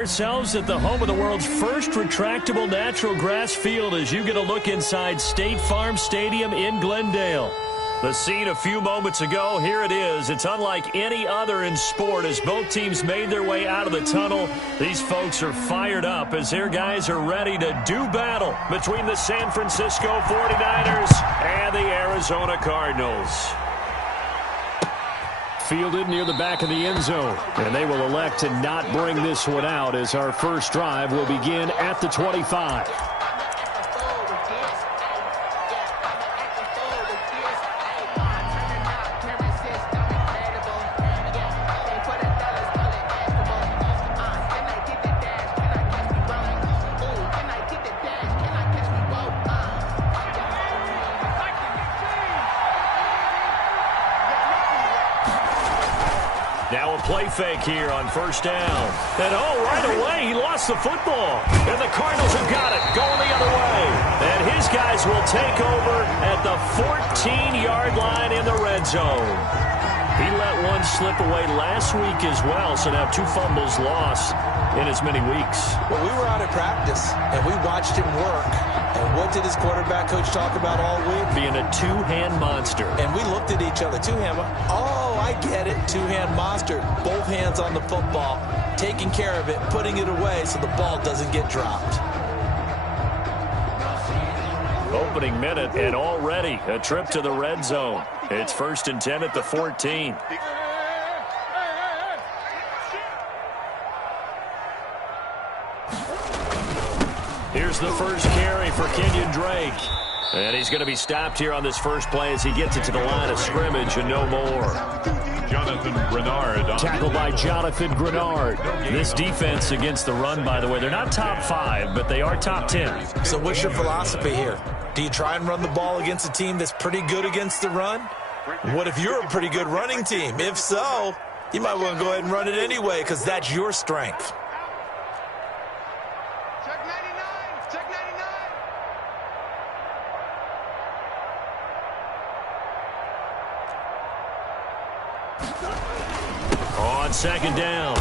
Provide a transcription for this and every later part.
Ourselves at the home of the world's first retractable natural grass field as you get a look inside State Farm Stadium in Glendale. The scene a few moments ago, here it is. It's unlike any other in sport as both teams made their way out of the tunnel. These folks are fired up as their guys are ready to do battle between the San Francisco 49ers and the Arizona Cardinals. Fielded near the back of the end zone. And they will elect to not bring this one out as our first drive will begin at the 25. Now a play fake here on first down. And right away, he lost the football. And the Cardinals have got it, going the other way. And his guys will take over at the 14-yard line in the red zone. He let one slip away last week as well, so now 2 fumbles lost in as many weeks. Well, we were out at practice, and we watched him work. And what did his quarterback coach talk about all week? Being a two-hand monster. And we looked at each other. Two-hand. Oh, I get it. Two-hand monster. Both hands on the football, taking care of it, putting it away so the ball doesn't get dropped. Opening minute, and already a trip to the red zone. It's 1st and 10 at the 14. Here's the first carry for Kenyon Drake. And he's going to be stopped here on this first play as he gets it to the line of scrimmage and no more. Jonathan Grenard. Tackled by Jonathan Grenard. This defense against the run, by the way, they're not top 5, but they are top 10. So what's your philosophy here? Do you try and run the ball against a team that's pretty good against the run? What if you're a pretty good running team? If so, you might want to go ahead and run it anyway because that's your strength. On second down,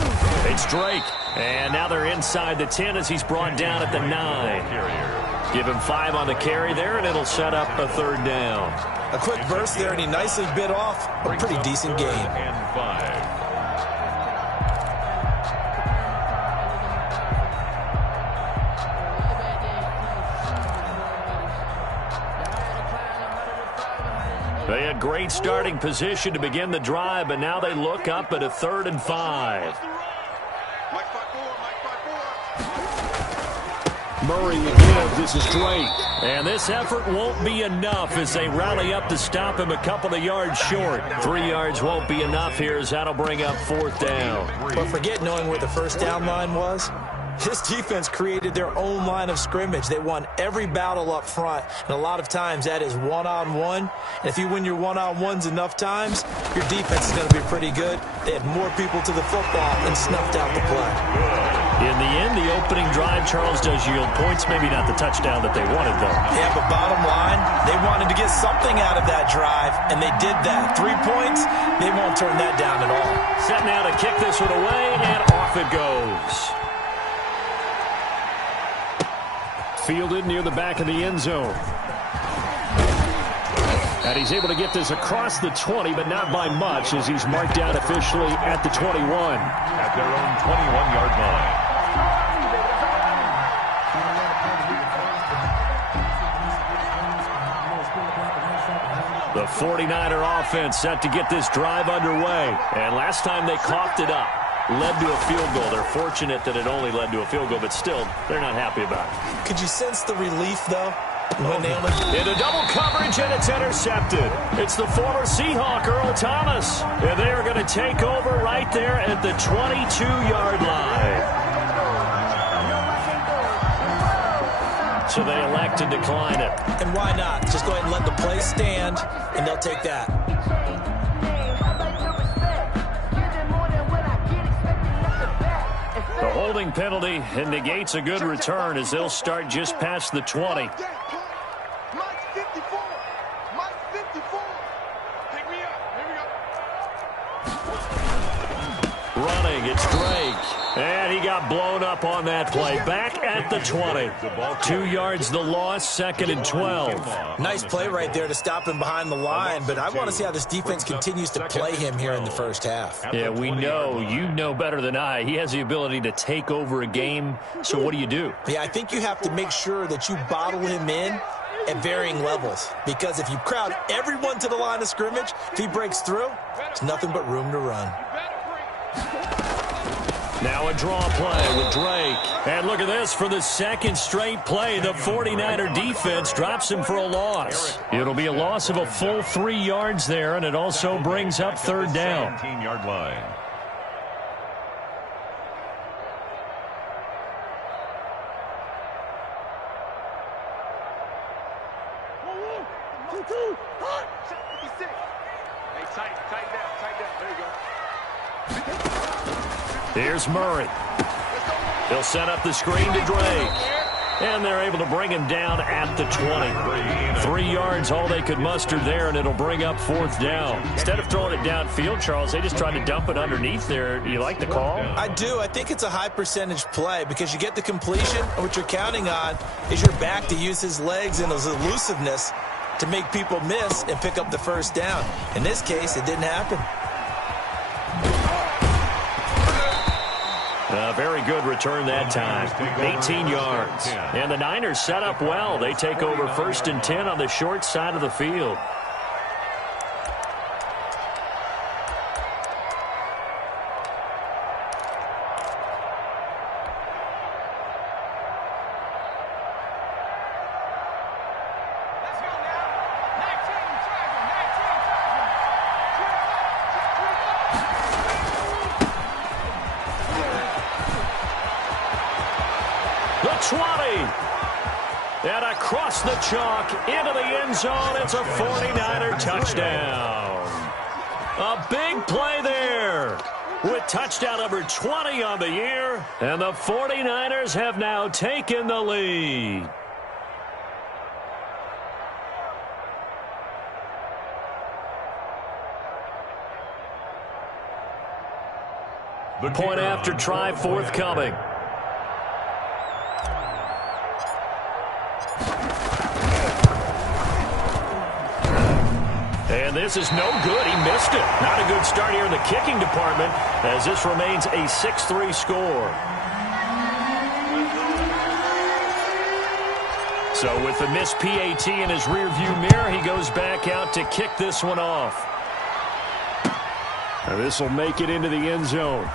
it's Drake. And now they're inside the 10 as he's brought down at the 9. Give him 5 on the carry there, and it'll set up a 3rd down. A quick burst there, and he nicely bit off a pretty decent game. And 5. They had great starting position to begin the drive, but now they look up at a 3rd and 5. Murray again. This is Drake. And this effort won't be enough as they rally up to stop him a couple of yards short. 3 yards won't be enough here as that'll bring up 4th down. But forget knowing where the first down line was. This defense created their own line of scrimmage. They won every battle up front, and a lot of times that is one-on-one. And if you win your one-on-ones enough times, your defense is going to be pretty good. They had more people to the football and snuffed out the play. In the end, the opening drive, Charles, does yield points. Maybe not the touchdown that they wanted, though. Yeah, but bottom line, they wanted to get something out of that drive, and they did that. 3 points, they won't turn that down at all. Set now to kick this one away, and off it goes. Fielded near the back of the end zone. And he's able to get this across the 20, but not by much as he's marked out officially at the 21. At their own 21-yard line. The 49er offense set to get this drive underway. And last time they coughed it up, led to a field goal. They're fortunate that it only led to a field goal, but still, they're not happy about it. Could you sense the relief, though? Into double coverage, and it's intercepted. It's the former Seahawk, Earl Thomas. And they are going to take over right there at the 22-yard line. So they elect to decline it. And why not? Just go ahead and let the play stand, and they'll take that. The holding penalty negates a good return as they'll start just past the 20. Running, it's Drake. And he he got blown up on that play. Back at the 20. 2 yards the loss, 2nd and 12. Nice play right there to stop him behind the line, but I want to see how this defense continues to play him here in the first half. Yeah, we know. You know better than I. He has the ability to take over a game, so what do? Yeah, I think you have to make sure that you bottle him in at varying levels, because if you crowd everyone to the line of scrimmage, if he breaks through, there's nothing but room to run. Now a draw play with Drake. And look at this, for the second straight play, the 49er defense drops him for a loss. It'll be a loss of a full 3 yards there, and it also brings up 3rd down. 17-yard line. Here's Murray. He'll set up the screen to Drake. And they're able to bring him down at the 20. 3 yards, all they could muster there, and it'll bring up 4th down. Instead of throwing it downfield, Charles, they just tried to dump it underneath there. Do you like the call? I do. I think it's a high percentage play because you get the completion, and what you're counting on is your back to use his legs and his elusiveness to make people miss and pick up the first down. In this case, it didn't happen. A very good return that time. 18 yards. And the Niners set up well. They take over 1st and 10 on the short side of the field. And across the chalk into the end zone. It's a 49er touchdown. A big play there with touchdown number 20 on the year. And the 49ers have now taken the lead. The point after try forthcoming. And this is no good. He missed it. Not a good start here in the kicking department as this remains a 6-3 score. So with the missed PAT in his rearview mirror, he goes back out to kick this one off. Now this will make it into the end zone.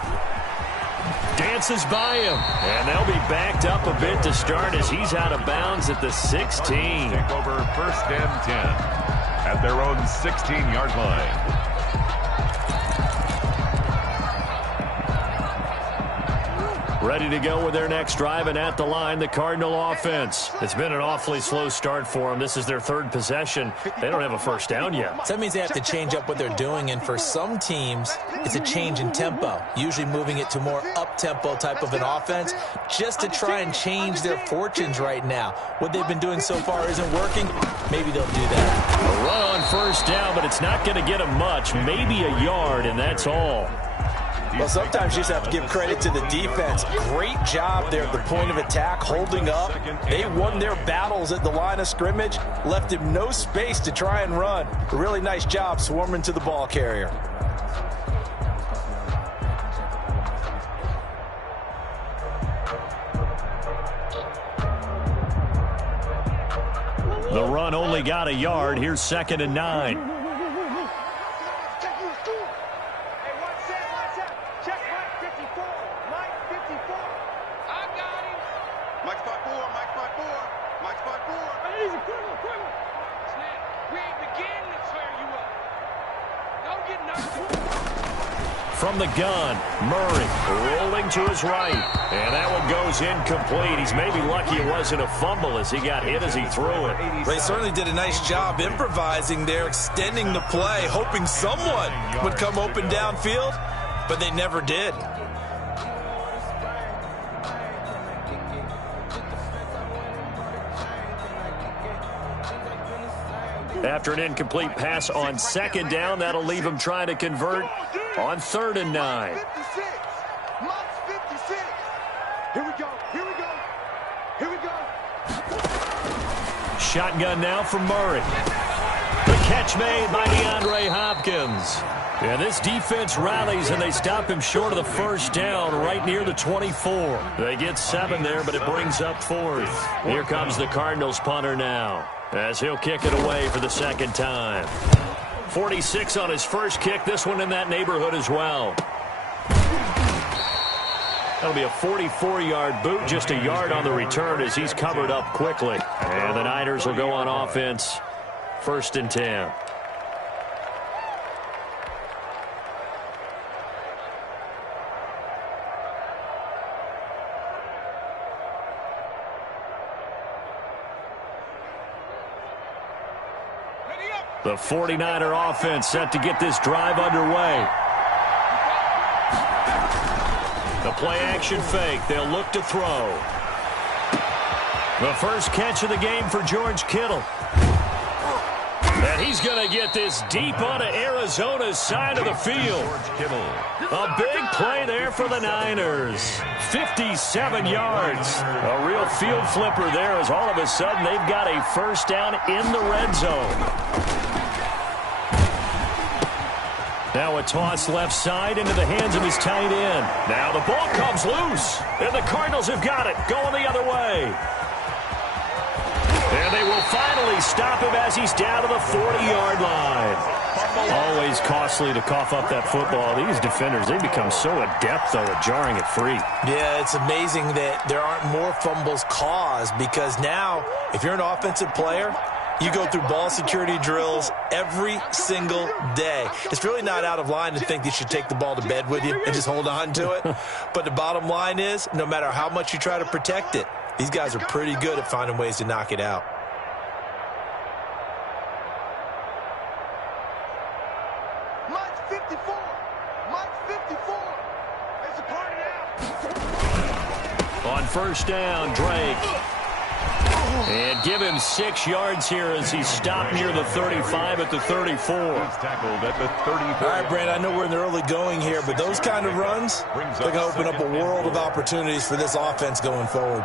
Dances by him. And they'll be backed up a bit to start as he's out of bounds at the 16. Take over 1st and 10. At their own 16-yard line. Ready to go with their next drive, and at the line, the Cardinal offense. It's been an awfully slow start for them. This is their 3rd possession. They don't have a first down yet. So that means they have to change up what they're doing, and for some teams, it's a change in tempo, usually moving it to more up-tempo type of an offense just to try and change their fortunes right now. What they've been doing so far isn't working. Maybe they'll do that. A run on first down, but it's not going to get them much, maybe a yard, and that's all. Well, sometimes you just have to give credit to the defense. Great job there at the point of attack, holding up. They won their battles at the line of scrimmage, left him no space to try and run. A really nice job swarming to the ball carrier. The run only got a yard. Here's 2nd and 9. From the gun, Murray rolling to his right. And that one goes incomplete. He's maybe lucky it wasn't a fumble as he got hit as he threw it. They certainly did a nice job improvising there, extending the play, hoping someone would come open downfield, but they never did. After an incomplete pass on 2nd down, that'll leave him trying to convert on 3rd and 9. go. Here we go. Here we go. Shotgun now from Murray. The catch made by DeAndre Hopkins. Yeah, this defense rallies, and they stop him short of the first down right near the 24. They get 7 there, but it brings up 4th. Here comes the Cardinals punter now, as he'll kick it away for the second time. 46 on his first kick. This one in that neighborhood as well. That'll be a 44-yard boot, just a yard on the return as he's covered up quickly. And the Niners will go on offense, 1st and 10. The 49er offense set to get this drive underway. The play-action fake. They'll look to throw. The first catch of the game for George Kittle. And he's going to get this deep onto Arizona's side of the field. A big play there for the Niners. 57 yards. A real field flipper there as all of a sudden they've got a first down in the red zone. Now a toss left side into the hands of his tight end. Now the ball comes loose, and the Cardinals have got it, going the other way. And they will finally stop him as he's down to the 40-yard line. Always costly to cough up that football. These defenders, they become so adept, though, at jarring it free. Yeah, it's amazing that there aren't more fumbles caused, because now, if you're an offensive player, you go through ball security drills every single day. It's really not out of line to think you should take the ball to bed with you and just hold on to it. But the bottom line is, no matter how much you try to protect it, these guys are pretty good at finding ways to knock it out. Mike's 54. Mike's 54. It's a party now. On first down, Drake. And give him 6 yards here as he's stopped near the 35 at the 34. He's tackled at the 34. All right, Brand, I know we're in the early going here, but those kind of runs, they're going to open up a world of opportunities for this offense going forward.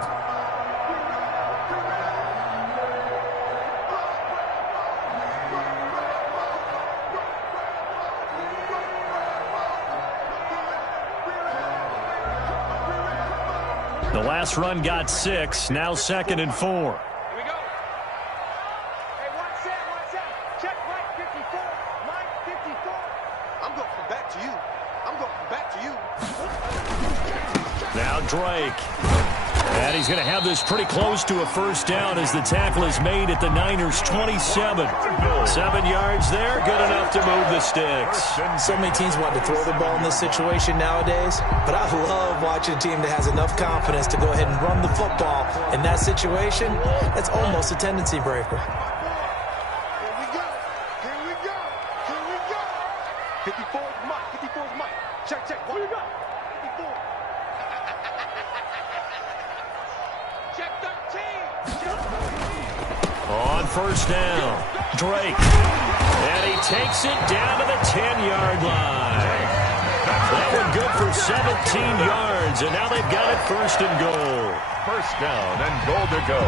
The last run got 6, now 2nd and 4. Here we go. Hey, one set. Check Mike 54. Mike 54. I'm going to come back to you. I'm going to come back to you. Now Drake. And he's going to have this pretty close to a first down as the tackle is made at the Niners' 27. 7 yards there, good enough to move the sticks. So many teams want to throw the ball in this situation nowadays, but I love watching a team that has enough confidence to go ahead and run the football. In that situation, that's almost a tendency breaker. Here we go. Here we go. Here we go. 54 is Mike. 54 is Mike. Check. Here we go. 54. Check 13. On first down, Drake. And he takes it down to the 10-yard line. That one good for 17 yards, and now they've got it 1st and goal. First down and goal to go.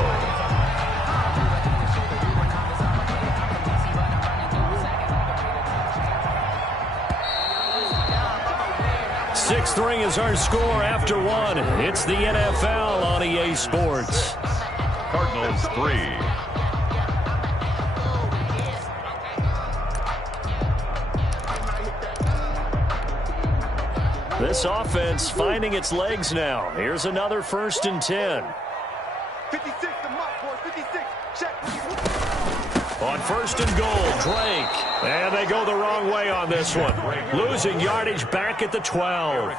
6-3 is our score after 1. It's the NFL on EA Sports. Cardinals 3. This offense finding its legs now. Here's another 1st and 10. 56 to Mike, boys. 56. Check. On 1st and goal, Drake. And they go the wrong way on this one. Losing yardage back at the 12.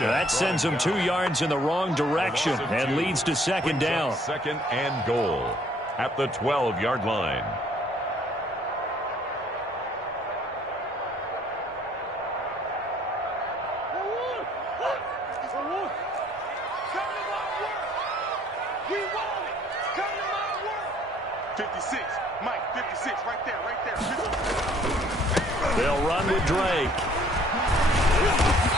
That sends them 2 yards in the wrong direction and leads to 2nd down. 2nd and goal at the 12-yard line. We want it. Come to my work. 56. Mike, 56. Right there. They'll run with Drake.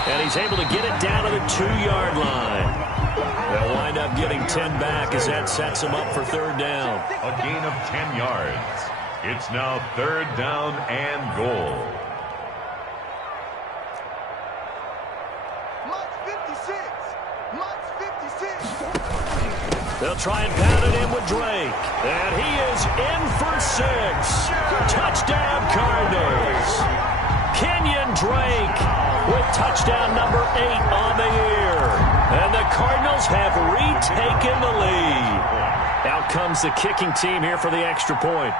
And he's able to get it down to the 2-yard line. They'll wind up getting 10 back as that sets them up for third down. A gain of 10 yards. It's now third down and goal. They'll try and pound it in with Drake. And he is in for 6. Touchdown, Cardinals. Kenyon Drake with touchdown number 8 on the year. And the Cardinals have retaken the lead. Out comes the kicking team here for the extra point.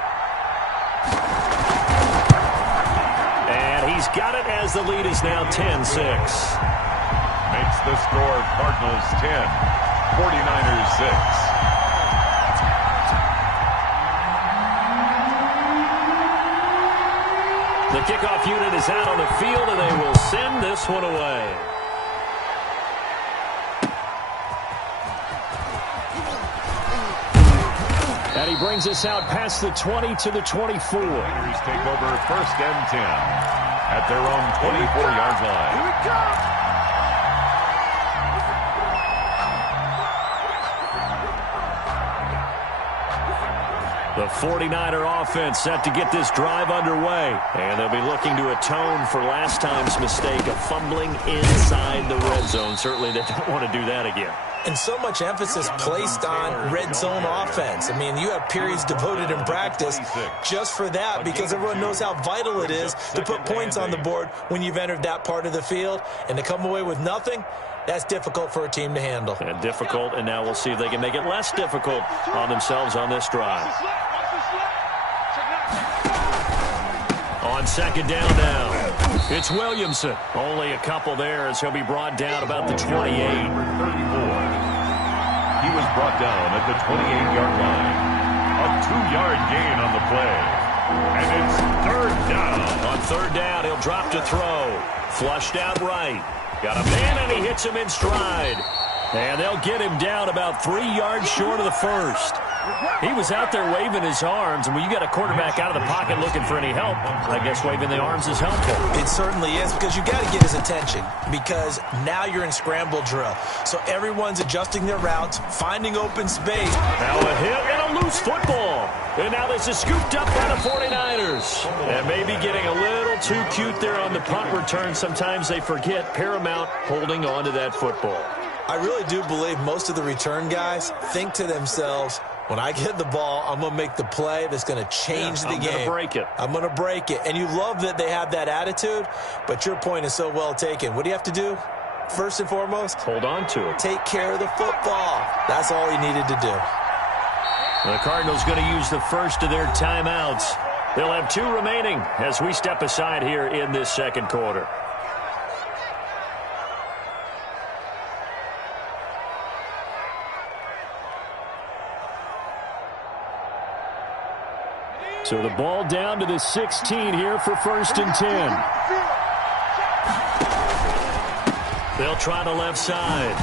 And he's got it as the lead is now 10-6. Makes the score Cardinals 10. 49ers 6. The kickoff unit is out on the field, and they will send this one away. And he brings us out past the 20 to the 24. Niners take over first and 10 at their own 24-yard line. Here we go. The 49er offense set to get this drive underway. And they'll be looking to atone for last time's mistake of fumbling inside the red zone. Certainly they don't want to do that again. And so much emphasis placed on red zone offense. I mean, you have periods devoted in practice just for that because everyone knows how vital it is to put points on the board when you've entered that part of the field. And to come away with nothing, that's difficult for a team to handle. And difficult, and now we'll see if they can make it less difficult on themselves on this drive. On second down now, it's Williamson. Only a couple there as he'll be brought down about the 28. Number 34. He was brought down at the 28-yard line. A 2-yard gain on the play. And it's third down. On third down, he'll drop to throw. Flushed out right. Got a man, and he hits him in stride. And they'll get him down about 3 yards short of the first. He was out there waving his arms, and when you got a quarterback out of the pocket looking for any help, I guess waving the arms is helpful. It certainly is, because you got to get his attention, because now you're in scramble drill. So everyone's adjusting their routes, finding open space. Now a hit and a loose football. And now this is scooped up by the 49ers. And maybe getting a little too cute there on the punt return. Sometimes they forget Paramount holding on to that football. I really do believe most of the return guys think to themselves, when I get the ball, I'm going to make the play that's going to change the game. I'm going to break it. I'm going to break it. And you love that they have that attitude, but your point is so well taken. What do you have to do? First and foremost, hold on to it. Take care of the football. That's all he needed to do. The Cardinals going to use the first of their timeouts. They'll have 2 remaining as we step aside here in this second quarter. So the ball down to the 16 here for first and 10. They'll try the left side.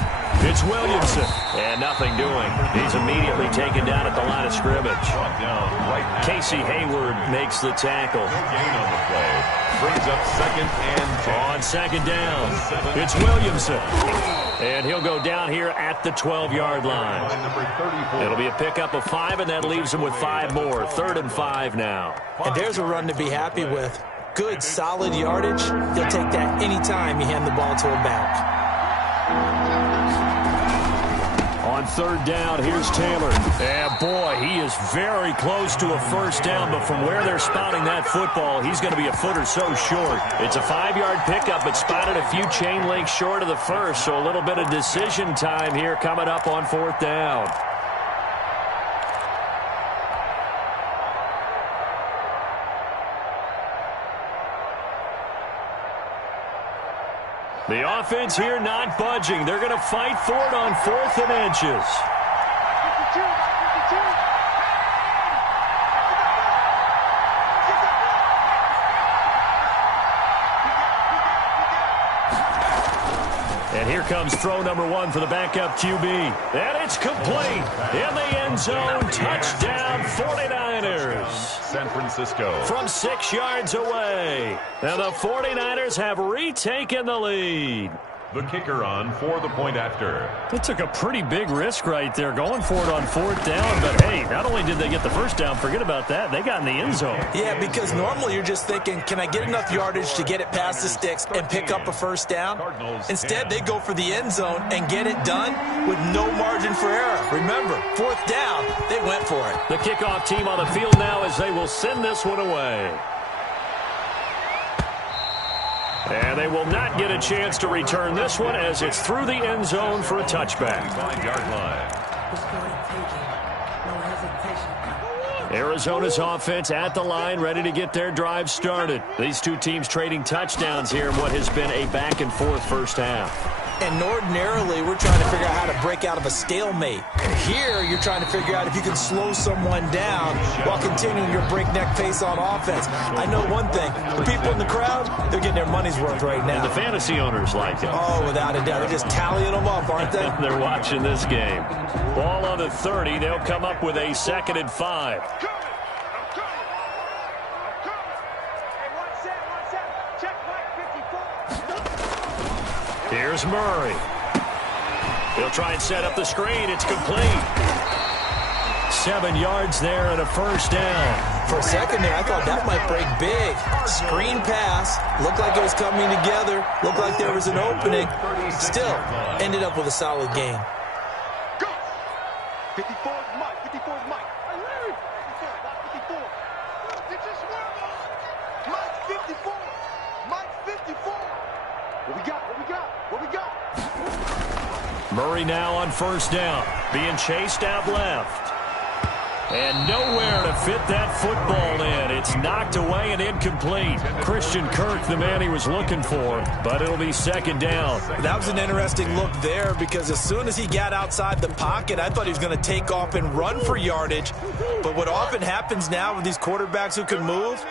It's Williamson. And nothing doing. He's immediately taken down at the line of scrimmage. Casey Hayward makes the tackle. Gain on the play. Brings up second and 10. On second down, it's Williamson. And he'll go down here at the 12-yard line. It'll be a pickup of 5, and that leaves him with 5 more. 3rd and 5 now. And there's a run to be happy with. Good, solid yardage. He'll take that anytime you hand the ball to him back. On third down, here's Taylor. And boy, he is very close to a first down, but from where they're spotting that football, he's going to be a foot or so short. It's a 5-yard pickup, but spotted a few chain links short of the first, so a little bit of decision time here coming up on 4th down. The offense here not budging. They're going to fight for it on 4th and inches. And here comes throw number 1 for the backup QB. And it's complete. In the end zone, touchdown 49ers. San Francisco. From 6 yards away. Now the 49ers have retaken the lead. the kicker on for the point after. They took a pretty big risk right there going for it on 4th down. But, hey, not only did they get the first down, forget about that, they got in the end zone. Yeah, because normally you're just thinking, can I get enough yardage to get it past the sticks and pick up a first down? Instead, they go for the end zone and get it done with no margin for error. Remember, 4th down, they went for it. The kickoff team on the field now as they will send this one away. And they will not get a chance to return this one as it's through the end zone for a touchback. 5-yard line. Arizona's offense at the line, ready to get their drive started. These two teams trading touchdowns here in what has been a back-and-forth first half. And ordinarily, we're trying to figure out how to break out of a stalemate. And here, you're trying to figure out if you can slow someone down while continuing your breakneck pace on offense. I know one thing. The people in the crowd, they're getting their money's worth right now. And the fantasy owners like it. Oh, without a doubt. They're just tallying them up, aren't they? They're watching this game. Ball on the 30. They'll come up with a 2nd and 5. Here's Murray. He'll try and set up the screen. It's complete. 7 yards there and a first down. For a second there, I thought that might break big. Screen pass. Looked like it was coming together. Looked like there was an opening. Still, ended up with a solid game. Go! 54 is Mike. 54 is Mike. 54. It's just one. Mike's 54. Mike's 54. What we got? What we got? What we got? Murray now on first down. Being chased out left. And nowhere to fit that football in. It's knocked away and incomplete. Christian Kirk, the man he was looking for, but it'll be 2nd down. That was an interesting look there because as soon as he got outside the pocket, I thought he was going to take off and run for yardage. But what often happens now with these quarterbacks who can move,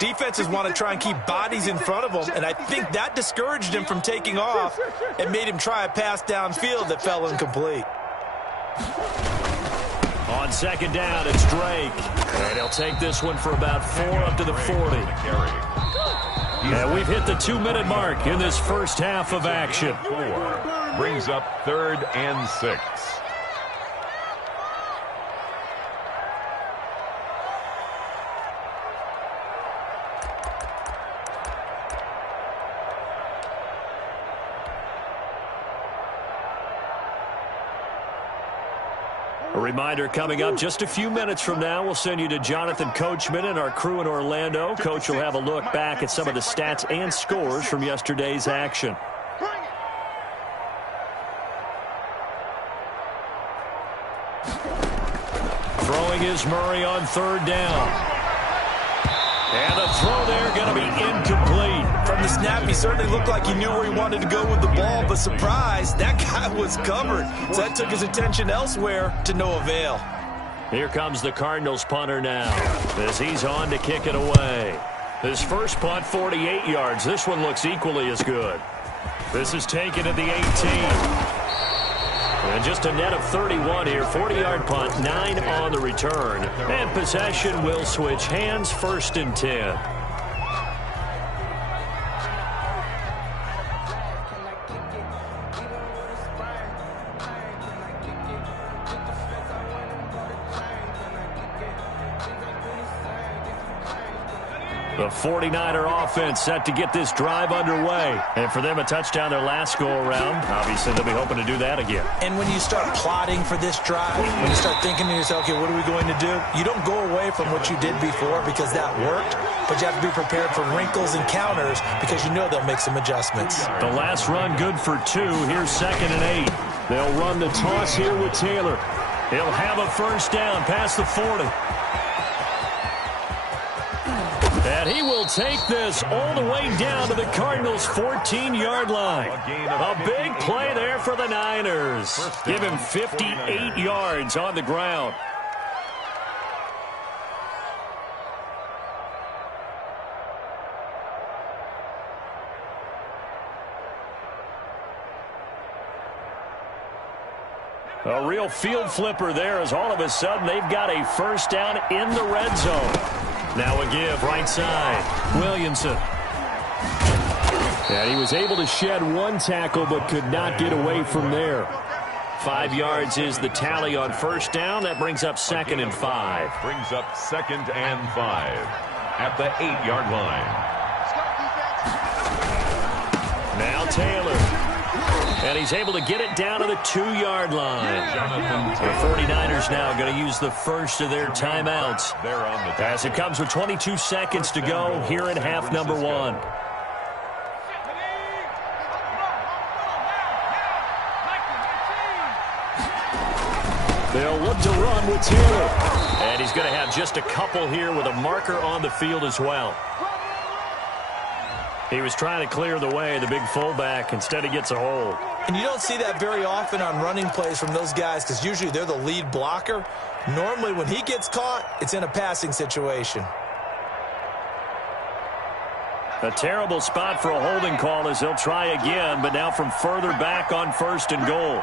defenses want to try and keep bodies in front of them, and I think that discouraged him from taking off and made him try a pass downfield that fell incomplete. On 2nd down, it's Drake. And he'll take this one for about 4 up to the 40. And we've hit the 2-minute mark in this first half of action. 4 brings up 3rd and 6. A reminder coming up just a few minutes from now, we'll send you to Jonathan Coachman and our crew in Orlando. Coach will have a look back at some of the stats and scores from yesterday's action. Throwing is Murray on 3rd down. And the throw there going to be incomplete. From the snap, he certainly looked like he knew where he wanted to go with the ball, but surprise, that guy was covered. So that took his attention elsewhere to no avail. Here comes the Cardinals punter now as he's on to kick it away. His first punt, 48 yards. This one looks equally as good. This is taken at the 18. And just a net of 31 here. 40-yard punt, 9 on the return. And possession will switch hands, 1st and 10. The 49er offense set to get this drive underway. And for them, a touchdown their last go-around. Obviously, they'll be hoping to do that again. And when you start plotting for this drive, when you start thinking to yourself, okay, what are we going to do? You don't go away from what you did before because that worked, but you have to be prepared for wrinkles and counters because you know they'll make some adjustments. The last run good for 2. Here's 2nd and 8. They'll run the toss here with Taylor. He'll have a first down past the 40. And he will take this all the way down to the Cardinals' 14-yard line. A big play there for the Niners. Give him 58 yards on the ground. A real field flipper there as all of a sudden they've got a first down in the red zone. Now a give right side. Williamson. And he was able to shed one tackle but could not get away from there. 5 yards is the tally on first down. That brings up 2nd and 5. Brings up 2nd and 5 at the 8-yard line. Now Taylor. And he's able to get it down to the 2-yard line. The 49ers now going to use the first of their timeouts as it comes with 22 seconds to go here in half number 1. They'll look to run with Taylor. And he's going to have just a couple here with a marker on the field as well. He was trying to clear the way, the big fullback. Instead, he gets a hold. And you don't see that very often on running plays from those guys because usually they're the lead blocker. Normally, when he gets caught, it's in a passing situation. A terrible spot for a holding call as they'll try again, but now from further back on 1st and goal.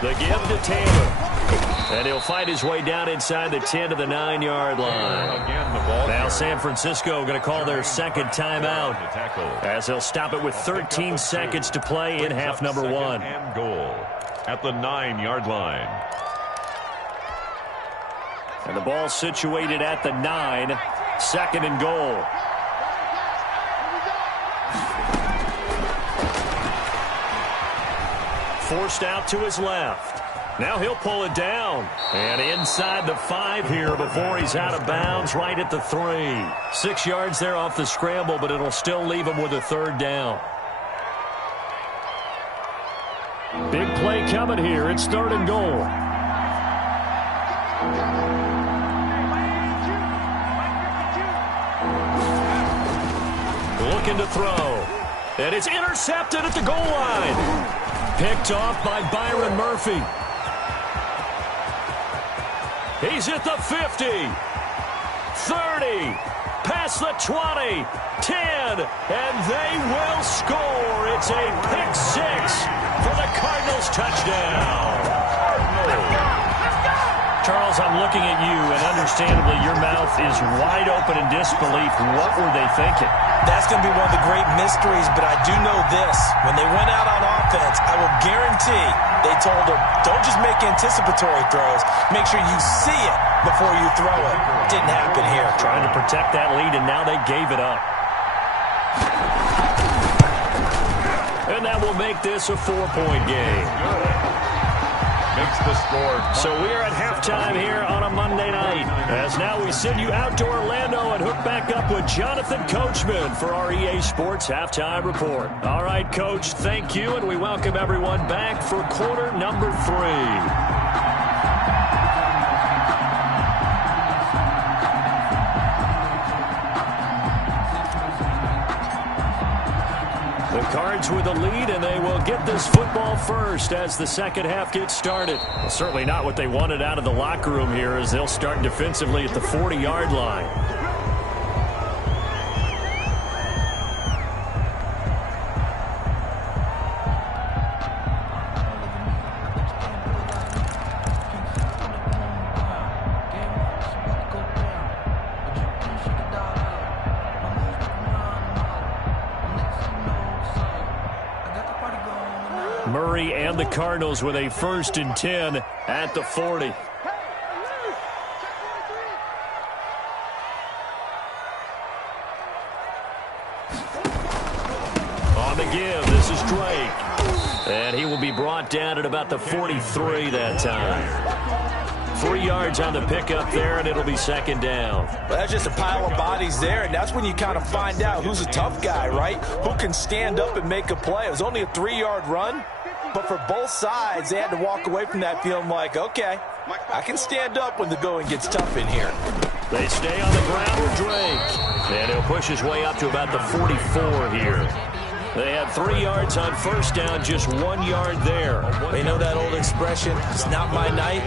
The give to Taylor. And he'll fight his way down inside the 10 to the 9-yard line. Now San Francisco going to call their second timeout as they'll stop it with 13 seconds to play in half number 1. And goal at the 9-yard line. And the ball situated at the 9, 2nd and goal. Forced out to his left. Now he'll pull it down. And inside the 5 here before he's out of bounds right at the 3. 6 yards there off the scramble, but it'll still leave him with a 3rd down. Big play coming here. It's 3rd and goal. Looking to throw. And it's intercepted at the goal line. Picked off by Byron Murphy. He's at the 50, 30, past the 20, 10, and they will score. It's a pick 6 for the Cardinals touchdown. Charles, I'm looking at you, and understandably your mouth is wide open in disbelief. What were they thinking? That's going to be one of the great mysteries, but I do know this. When they went out on offense, I will guarantee they told them, don't just make anticipatory throws. Make sure you see it before you throw it. Didn't happen here. Trying to protect that lead, and now they gave it up. And that will make this a 4-point game. Makes the score. So we are at halftime here on a Monday night. As now we send you out to Orlando and hook back up with Jonathan Coachman for our EA Sports Halftime Report. All right, Coach, thank you, and we welcome everyone back for quarter number 3. The Cards with a lead, and they will get this football first as the second half gets started. Well, certainly not what they wanted out of the locker room here as they'll start defensively at the 40-yard line. Murray and the Cardinals with a 1st and 10 at the 40. On the give, this is Drake. And he will be brought down at about the 43 that time. 3 yards on the pickup there, and it'll be 2nd down. Well, that's just a pile of bodies there, and that's when you kind of find out who's a tough guy, right? Who can stand up and make a play. It was only a 3-yard run, but for both sides, they had to walk away from that feeling like, okay, I can stand up when the going gets tough in here. They stay on the ground with Drake, and he'll push his way up to about the 44 here. They had 3 yards on 1st down, just 1 yard there. You know that old expression, it's not my night?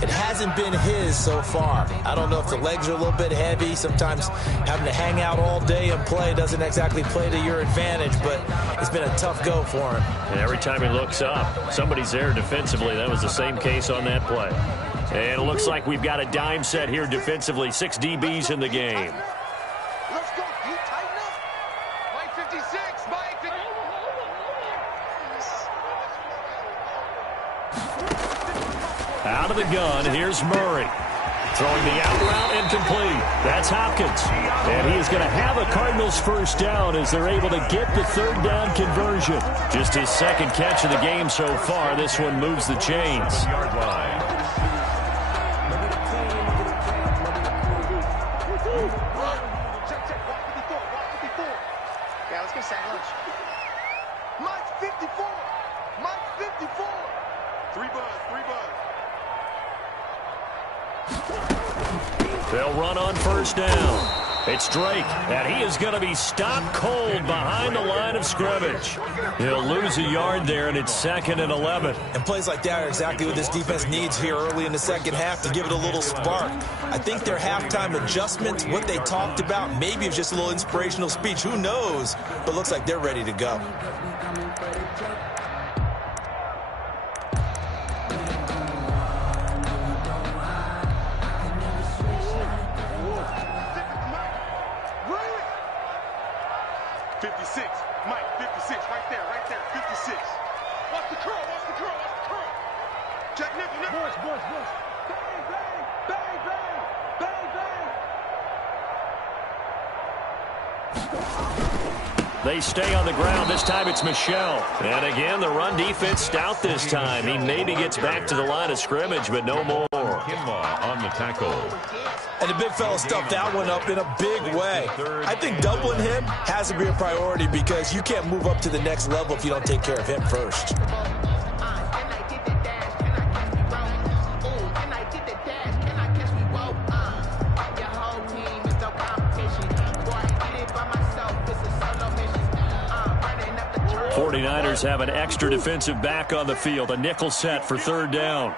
It hasn't been his so far. I don't know if the legs are a little bit heavy. Sometimes having to hang out all day and play doesn't exactly play to your advantage, but it's been a tough go for him. And every time he looks up, somebody's there defensively. That was the same case on that play. And it looks like we've got a dime set here defensively. 6 DBs in the game. Let's go. You tighten up. Mike 56. Mike 50. Out of the gun, here's Murray. Throwing the out route incomplete. That's Hopkins. And he is going to have a Cardinals first down as they're able to get the 3rd down conversion. Just his 2nd catch of the game so far. This one moves the chains. Yard line. Yeah, let's get sack lunch. Mike 54. Mike 54. 3 buzz. 3 buzz. They'll run on first down. It's Drake, and he is going to be stopped cold behind the line of scrimmage. He'll lose a yard there, and it's 2nd and 11. And plays like that are exactly what this defense needs here early in the second half to give it a little spark. I think their halftime adjustments, what they talked about, maybe it's just a little inspirational speech. Who knows? But looks like they're ready to go. They stay on the ground. This time it's Michel. And again, the run defense stout this time. He maybe gets back to the line of scrimmage, but no more. Kinlaw on the tackle. And the big fella stuffed that one up in a big way. I think doubling him has to be a priority because you can't move up to the next level if you don't take care of him first. '49ers have an extra defensive back on the field. A nickel set for 3rd down.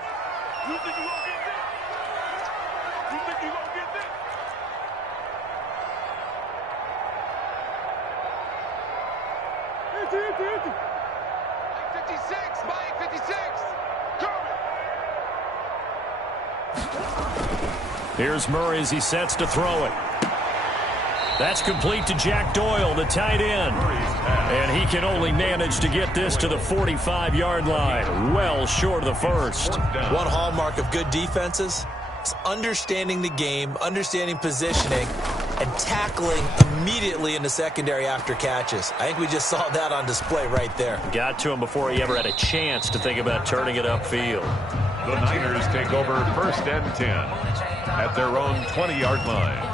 Here's Murray as he sets to throw it. That's complete to Jack Doyle, the tight end. And he can only manage to get this to the 45-yard line. Well short of the first. One hallmark of good defenses is understanding the game, understanding positioning, and tackling immediately in the secondary after catches. I think we just saw that on display right there. Got to him before he ever had a chance to think about turning it upfield. The Niners take over 1st and 10 at their own 20-yard line.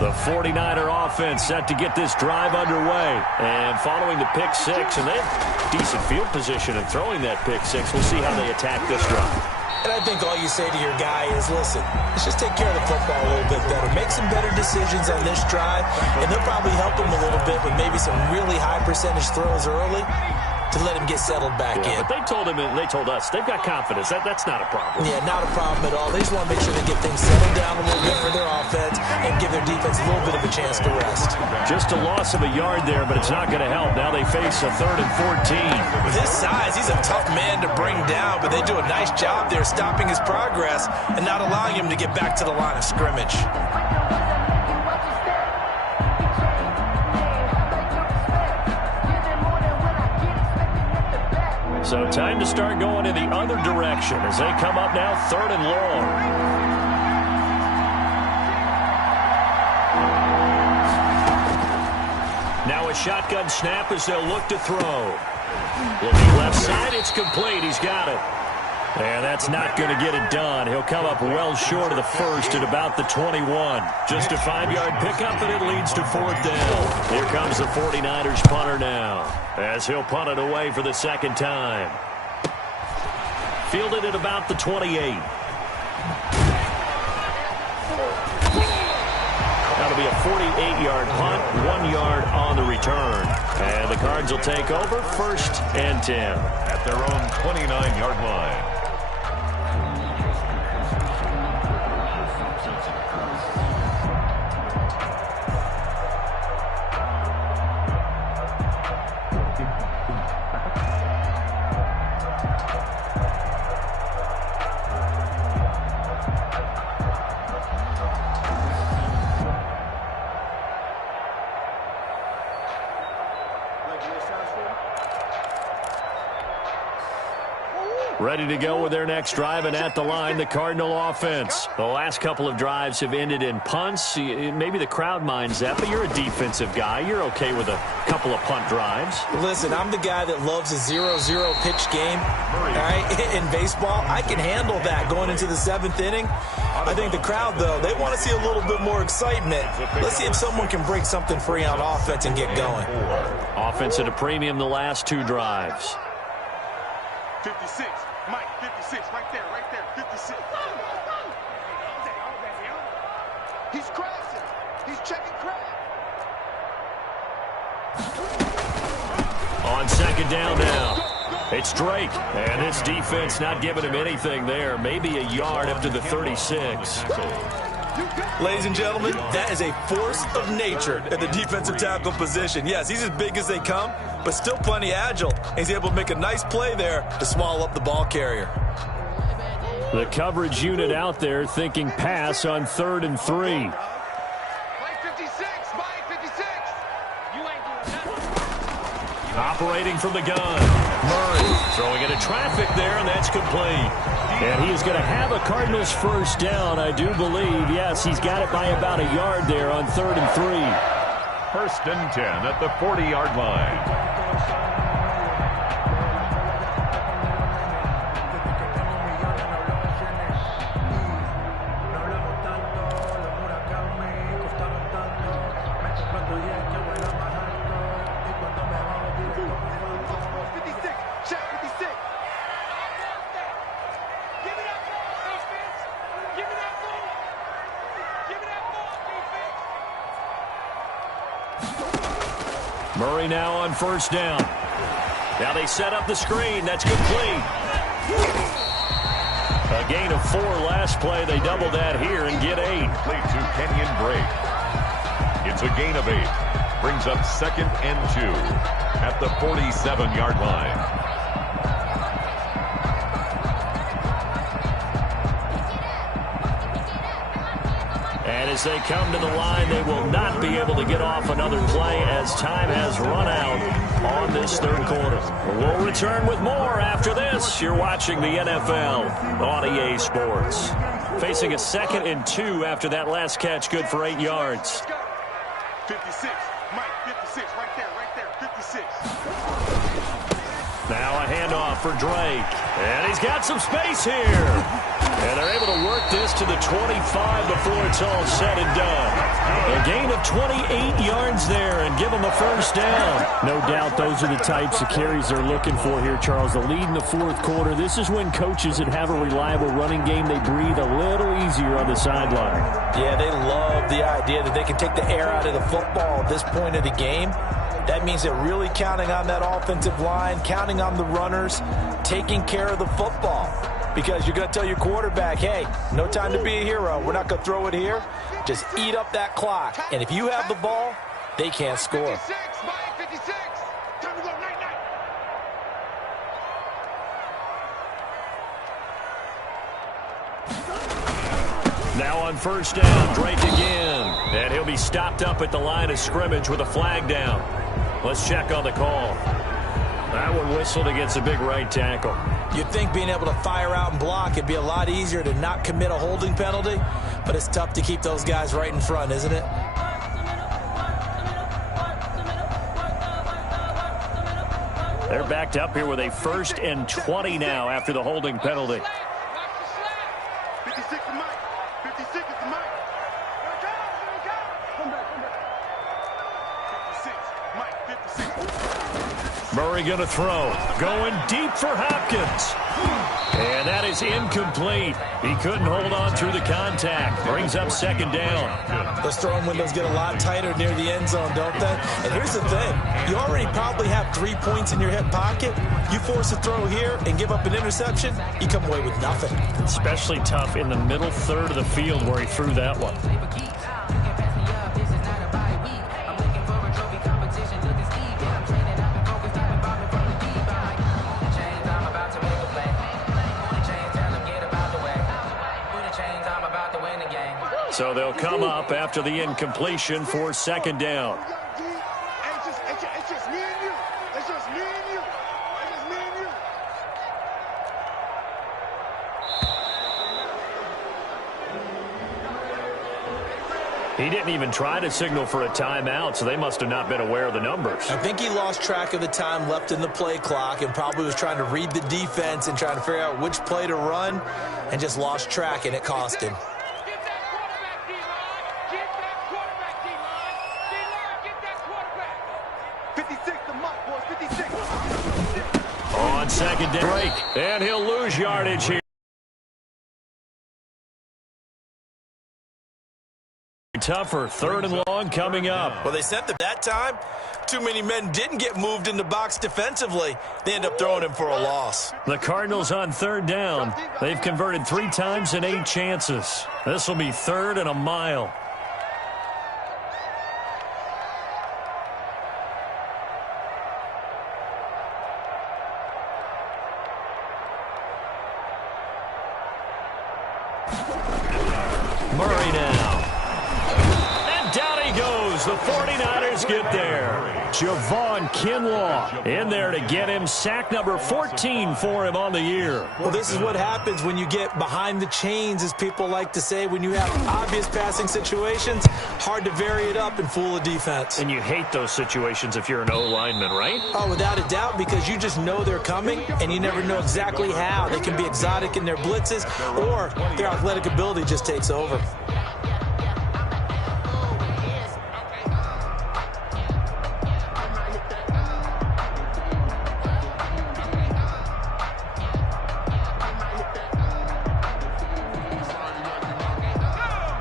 The 49er offense set to get this drive underway. And following the pick 6, and they have decent field position in throwing that pick 6. We'll see how they attack this drive. And I think all you say to your guy is, listen, let's just take care of the football a little bit better. Make some better decisions on this drive, and they'll probably help him a little bit with maybe some really high percentage throws early to let him get settled back in. But they told him, and they told us, they've got confidence. That's not a problem. Yeah, not a problem at all. They just want to make sure they get things settled down a little bit for their offense and give their defense a little bit of a chance to rest. Just a loss of a yard there, but it's not going to help. Now they face a 3rd and 14. With his size, he's a tough man to bring down, but they do a nice job there stopping his progress and not allowing him to get back to the line of scrimmage. So time to start going in the other direction as they come up now 3rd and long. Now a shotgun snap as they'll look to throw. Looking left side, it's complete. He's got it. And that's not going to get it done. He'll come up well short of the first at about the 21. Just a 5-yard pickup, and it leads to 4th down. Here comes the 49ers punter now, as he'll punt it away for the 2nd time. Fielded at about the 28. That'll be a 48-yard punt, 1 yard on the return. And the Cards will take over 1st and 10. At their own 29-yard line. Ready to go with their next drive, and at the line, the Cardinal offense. The last couple of drives have ended in punts. Maybe the crowd minds that, but you're a defensive guy. You're okay with a couple of punt drives. Listen, I'm the guy that loves a 0-0 pitch game, all right? In baseball. I can handle that going into the 7th inning. I think the crowd, though, they want to see a little bit more excitement. Let's see if someone can break something free on offense and get going. Offense at a premium the last 2 drives. 56, Mike, 56, right there, 56. He's crashing. He's checking crash. On second down now, it's Drake, and this defense not giving him anything there. Maybe a yard up to the 36. Ladies and gentlemen, that is a force of nature at the defensive tackle position. Yes, he's as big as they come, but still plenty agile. He's able to make a nice play there to swallow up the ball carrier. The coverage unit out there thinking pass on 3rd and 3. Mike 56, Mike 56. You ain't doing nothing. Operating from the gun. Murray throwing into traffic there, and that's complete. And he is going to have a Cardinals first down, I do believe. Yes, he's got it by about a yard there on 3rd and 3. 1st and 10 at the 40-yard line. Murray now on 1st down. Now they set up the screen. That's complete. A gain of 4 last play. They double that here and get 8. Play to Kenyon Drake. It's a gain of 8. Brings up 2nd and 2 at the 47-yard line. And as they come to the line, they will not be able to get off another play as time has run out on this 3rd quarter. We'll return with more after this. You're watching the NFL on EA Sports. Facing a 2nd and 2 after that last catch, good for 8 yards. 56, Mike, 56, right there, 56. Now a handoff for Drake. And he's got some space here. And they're able to work this to the 25 before it's all said and done. A gain of 28 yards there and give them a first down. No doubt those are the types of carries they're looking for here, Charles. The lead in the 4th quarter. This is when coaches that have a reliable running game, they breathe a little easier on the sideline. Yeah, they love the idea that they can take the air out of the football at this point of the game. That means they're really counting on that offensive line, counting on the runners, taking care of the football. Because you're going to tell your quarterback, hey, no time to be a hero. We're not going to throw it here. Just eat up that clock. And if you have the ball, they can't score. 56, Mike 56. Time to go, night. Now on 1st down, Drake again. And he'll be stopped up at the line of scrimmage with a flag down. Let's check on the call. That one whistled against a big right tackle. You'd think being able to fire out and block, it'd be a lot easier to not commit a holding penalty, but it's tough to keep those guys right in front, isn't it? They're backed up here with a 1st and 20 now after the holding penalty. 56 to Mike. 56 is to Mike. Come back. 56, Mike 56. Murray going to throw. Going deep for Hopkins. And that is incomplete. He couldn't hold on through the contact. Brings up 2nd down. Those throwing windows get a lot tighter near the end zone, don't they? And here's the thing. You already probably have 3 points in your hip pocket. You force a throw here and give up an interception, you come away with nothing. Especially tough in the middle 3rd of the field where he threw that one. So they'll come up after the incompletion for 2nd down. It's just me and you. It's just me and you. He didn't even try to signal for a timeout, so they must have not been aware of the numbers. I think he lost track of the time left in the play clock and probably was trying to read the defense and trying to figure out which play to run and just lost track, and it cost him. On second break, and he'll lose yardage here. Tougher, third and long coming up. Well, they sent them that time. Too many men didn't get moved in the box defensively. They end up throwing him for a loss. The Cardinals on third down. They've converted 3 times in 8 chances. This will be third and a mile. Murray now. And down he goes. The 49ers get there. Javon Kinlaw in there to get him. Sack number 14 for him on the year. Well, this is what happens when you get behind the chains, as people like to say. When you have obvious passing situations, hard to vary it up and fool a defense. And you hate those situations if you're an O-lineman, right? Oh, without a doubt, because you just know they're coming, and you never know exactly how. They can be exotic in their blitzes, or their athletic ability just takes over.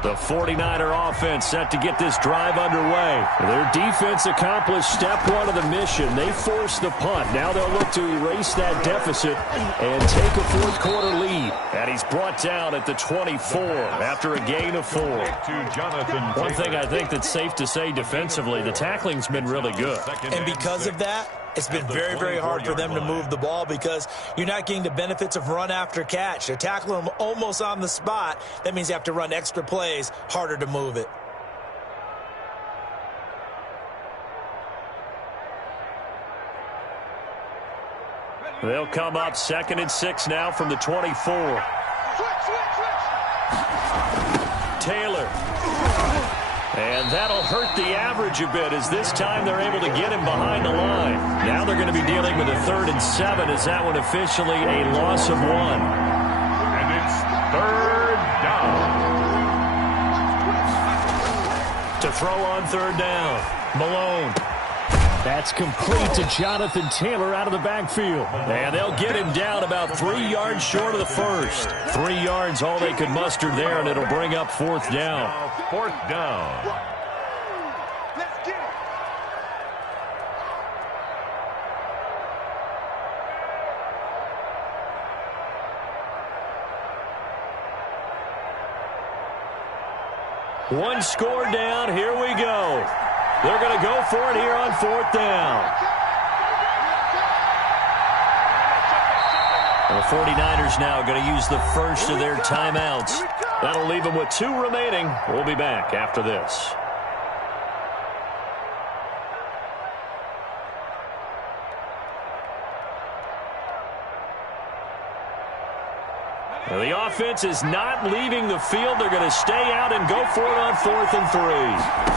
The 49er offense set to get this drive underway. Their defense accomplished step 1 of the mission. They forced the punt. Now they'll look to erase that deficit and take a fourth quarter lead. And he's brought down at the 24 after a gain of 4. One thing I think that's safe to say defensively, the tackling's been really good. And because of that, it's been very, very hard for them to move the ball because you're not getting the benefits of run after catch. They're tackling them almost on the spot. That means you have to run extra plays, harder to move it. They'll come up 2nd and 6 now from the 24. Taylor. And that'll hurt the average a bit as this time they're able to get him behind the line. Now they're going to be dealing with a 3rd and 7 as that one officially a loss of 1. And it's 3rd down. To throw on 3rd down, Malone. That's complete to Jonathan Taylor out of the backfield. And they'll get him down about 3 yards short of the first. 3 yards all they could muster there, and it'll bring up 4th down. Now 4th down. Let's get it. One score down. Here we go. They're going to go for it here on 4th down. The 49ers now going to use the first of their timeouts. That'll leave them with 2 remaining. We'll be back after this. The offense is not leaving the field. They're going to stay out and go for it on 4th and 3.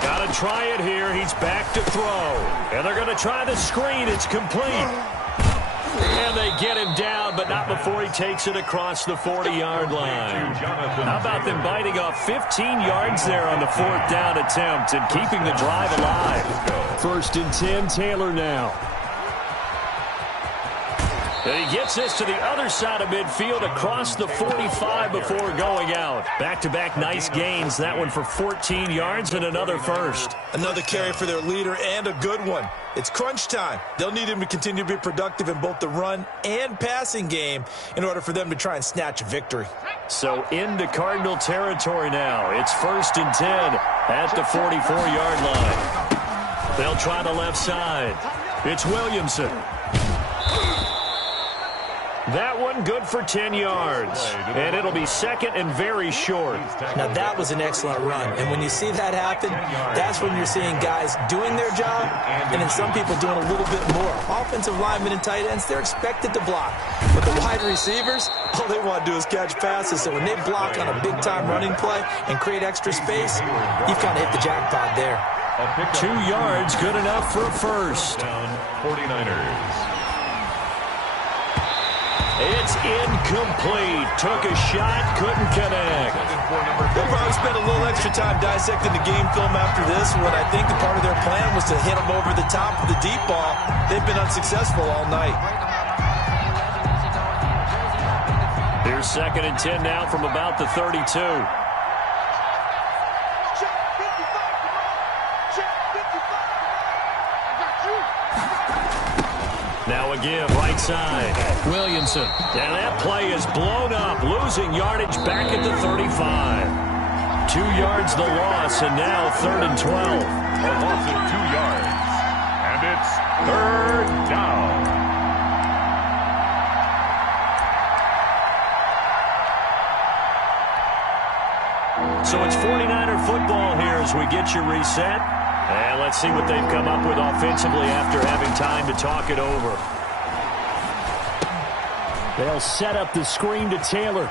Got to try it here. He's back to throw. And they're going to try the screen. It's complete. And they get him down, but not before he takes it across the 40-yard line. How about them biting off 15 yards there on the 4th down attempt and keeping the drive alive? 1st and 10, Taylor now. And he gets this to the other side of midfield across the 45 before going out. Back-to-back nice gains. That one for 14 yards and another first. Another carry for their leader and a good one. It's crunch time. They'll need him to continue to be productive in both the run and passing game in order for them to try and snatch a victory. So into Cardinal territory now. It's 1st and 10 at the 44-yard line. They'll try the left side. It's Williamson. That one good for 10 yards. And it'll be second and very short. Now, that was an excellent run. And when you see that happen, that's when you're seeing guys doing their job and then some people doing a little bit more. Offensive linemen and tight ends, they're expected to block. But the wide receivers, all they want to do is catch passes. So when they block on a big-time running play and create extra space, you've kind of hit the jackpot there. 2 yards, good enough for a first. Down 49ers. It's incomplete. Took a shot, couldn't connect. They'll probably spend a little extra time dissecting the game film after this when I think the part of their plan was to hit them over the top of the deep ball. They've been unsuccessful all night. Here's second and 10 now from about the 32. Now again, right side. Williamson. And that play is blown up, losing yardage back at the 35. 2 yards the loss, and now 3rd and 12. A loss of 2 yards. And it's 3rd down. So it's 49er football here as we get you reset. And let's see what they've come up with offensively after having time to talk it over. They'll set up the screen to Taylor.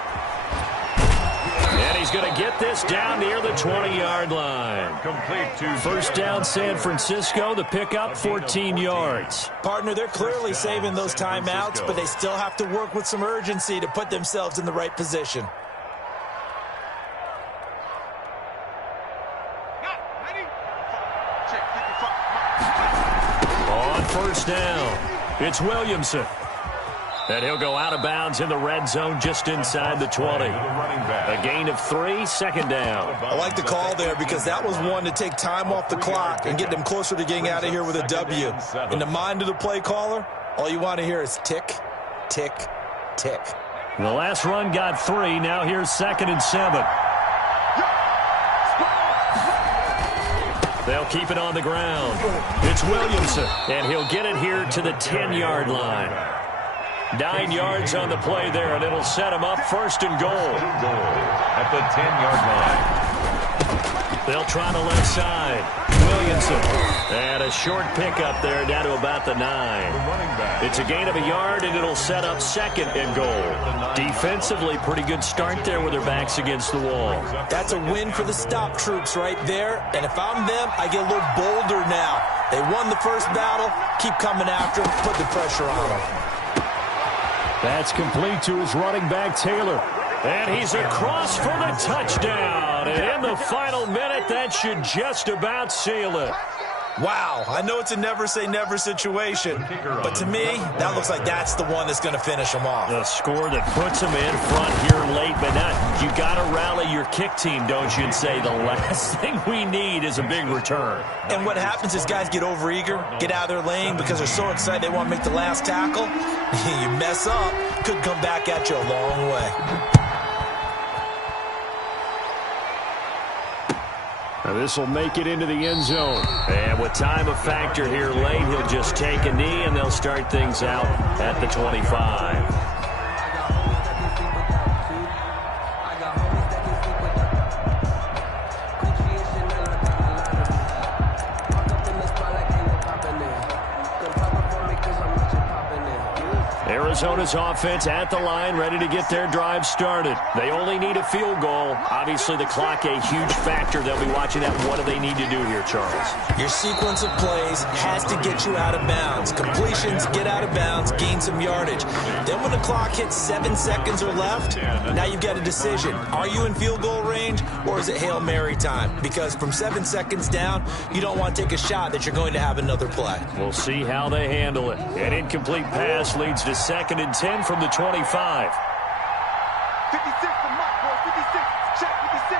And he's going to get this down near the 20-yard line. Complete to First down, San Francisco. The pickup, 14 yards. Partner, they're clearly saving those timeouts, but they still have to work with some urgency to put themselves in the right position. On first down, it's Williamson. And he'll go out of bounds in the red zone just inside the 20. A gain of 3, second down. I like the call there because that was one to take time off the clock and get them closer to getting out of here with a W. In the mind of the play caller, all you want to hear is tick, tick, tick. The last run got 3. Now here's 2nd and 7. They'll keep it on the ground. It's Williamson, and he'll get it here to the 10-yard line. 9 yards on the play there, and it'll set him up 1st and goal. At the 10-yard line. They'll try the left side. Williamson. And a short pickup there down to about the 9. It's a gain of a yard, and it'll set up 2nd and goal. Defensively, pretty good start there with their backs against the wall. That's a win for the stop troops right there. And if I'm them, I get a little bolder now. They won the first battle. Keep coming after them. Put the pressure on them. That's complete to his running back, Taylor. And he's across for the touchdown. And in the final minute, that should just about seal it. Wow, I know it's a never-say-never situation, but to me, that looks like that's the one that's going to finish them off. The score that puts them in front here late, but not. You got to rally your kick team, don't you, and say the last thing we need is a big return. And what happens is guys get overeager, get out of their lane because they're so excited they want to make the last tackle. You mess up, could come back at you a long way. Now this will make it into the end zone. And with time a factor here late, he'll just take a knee, and they'll start things out at the 25. Arizona's offense at the line, ready to get their drive started. They only need a field goal. Obviously, the clock a huge factor. They'll be watching that. What do they need to do here, Charles? Your sequence of plays has to get you out of bounds. Completions, get out of bounds, gain some yardage. Then when the clock hits 7 seconds or left, now you've got a decision. Are you in field goal range, or is it Hail Mary time? Because from 7 seconds down, you don't want to take a shot that you're going to have another play. We'll see how they handle it. An incomplete pass leads to 2nd and 10 from the 25. 56 for Mike, boy. 56. Check 56.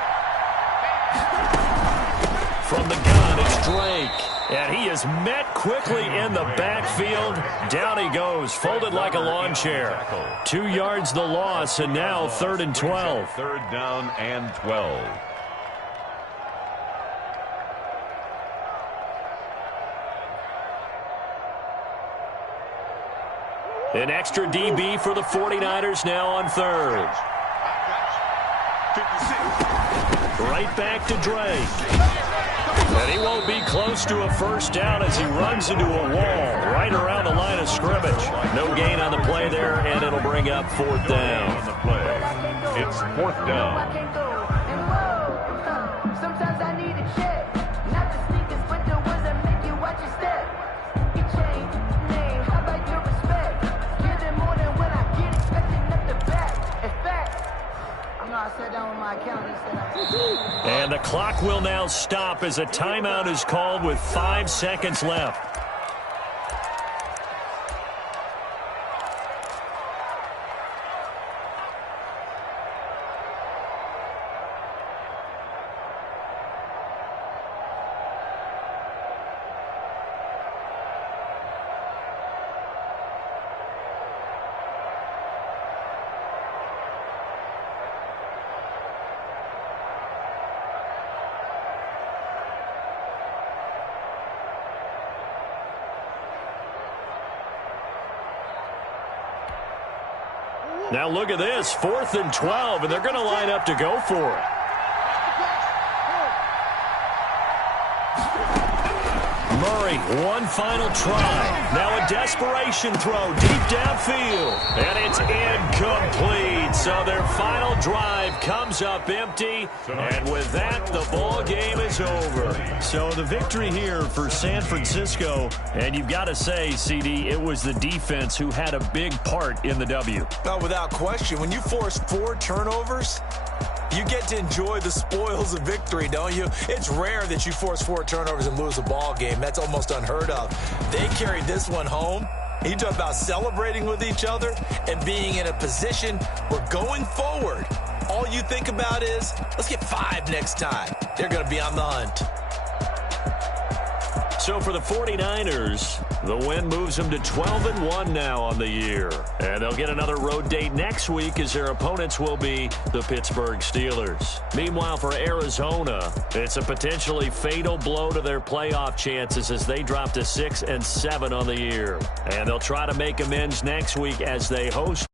From the gun, it's Drake. And he is met quickly in the backfield. Down he goes, folded like a lawn chair. 2 yards the loss, and now 3rd and 12. 3rd down and 12. An extra DB for the 49ers now on third. Right back to Drake. And he won't be close to a first down as he runs into a wall right around the line of scrimmage. No gain on the play there, and it'll bring up fourth down. On the play. It's fourth down. Sometimes I need a check. Not the sneakers, but the ones that make you watch your step. You change name, how about your respect? Get it more than when I get expecting up the back. In fact, I know I sat down with my accountant. And the clock will now stop as a timeout is called with 5 seconds left. Now look at this, 4th and 12, and they're going to line up to go for it. Murray, one final try. Now a desperation throw deep downfield, and it's incomplete. So their final drive comes up empty, and with that, the ball game is over. So the victory here for San Francisco, and you've got to say, CD, it was the defense who had a big part in the W. No, without question. When you force 4 turnovers, you get to enjoy the spoils of victory, don't you? It's rare that you force 4 turnovers and lose a ball game. That's almost unheard of. They carried this one home. You talk about celebrating with each other and being in a position where going forward, all you think about is, let's get 5 next time. They're going to be on the hunt. So for the 49ers, the win moves them to 12-1 now on the year. And they'll get another road date next week as their opponents will be the Pittsburgh Steelers. Meanwhile, for Arizona, it's a potentially fatal blow to their playoff chances as they drop to 6-7 on the year. And they'll try to make amends next week as they host